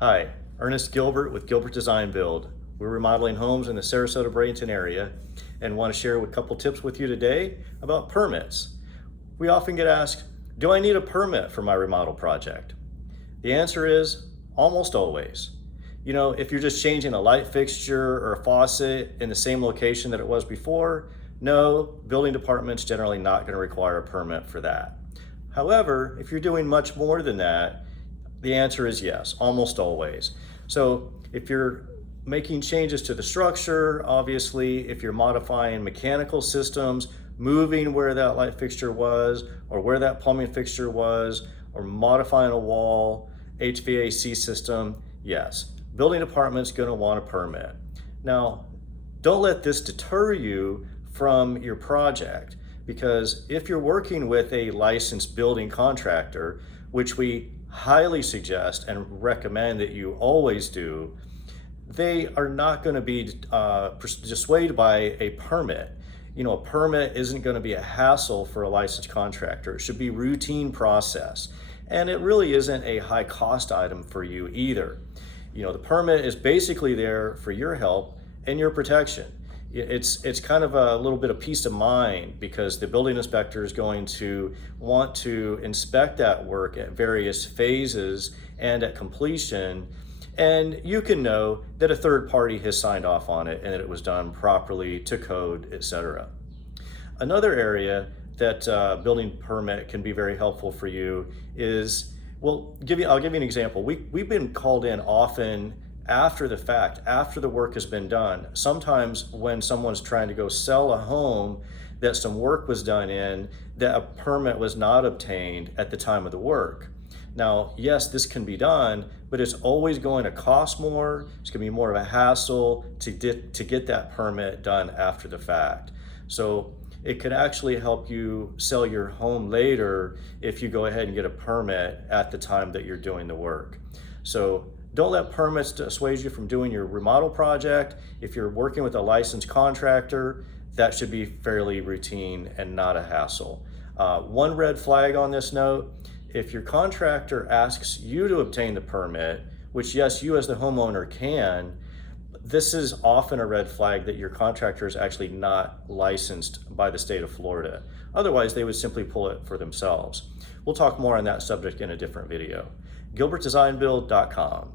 Hi, Ernest Gilbert with Gilbert Design Build. We're remodeling homes in the Sarasota-Bradenton area and want to share a couple tips with you today about permits. We often get asked, do I need a permit for my remodel project? The answer is almost always. You know, if you're just changing a light fixture or a faucet in the same location that it was before, no, building department's generally not going to require a permit for that. However, if you're doing much more than that, the answer is yes, almost always. So if you're making changes to the structure, obviously, if you're modifying mechanical systems, moving where that light fixture was or where that plumbing fixture was, or modifying a wall, HVAC system, yes, building department's gonna want a permit. Now, don't let this deter you from your project, because if you're working with a licensed building contractor, which we highly suggest and recommend that you always do, they are not going to be dissuaded by a permit. You know, a permit isn't going to be a hassle for a licensed contractor. It should be routine process. And it really isn't a high cost item for you either. You know, the permit is basically there for your help and your protection. It's kind of a little bit of peace of mind, because the building inspector is going to want to inspect that work at various phases and at completion, and you can know that a third party has signed off on it and that it was done properly to code, etc. Another area that building permit can be very helpful for you is, well, I'll give you an example. We've been called in often after the fact, after the work has been done. Sometimes when someone's trying to go sell a home that some work was done in, that a permit was not obtained at the time of the work. Now, yes, this can be done, but it's always going to cost more. It's going to be more of a hassle to get that permit done after the fact. So it could actually help you sell your home later if you go ahead and get a permit at the time that you're doing the work. So don't let permits dissuade you from doing your remodel project. If you're working with a licensed contractor, that should be fairly routine and not a hassle. One red flag on this note: if your contractor asks you to obtain the permit, which yes, you as the homeowner can, this is often a red flag that your contractor is actually not licensed by the state of Florida. Otherwise, they would simply pull it for themselves. We'll talk more on that subject in a different video. GilbertDesignBuild.com.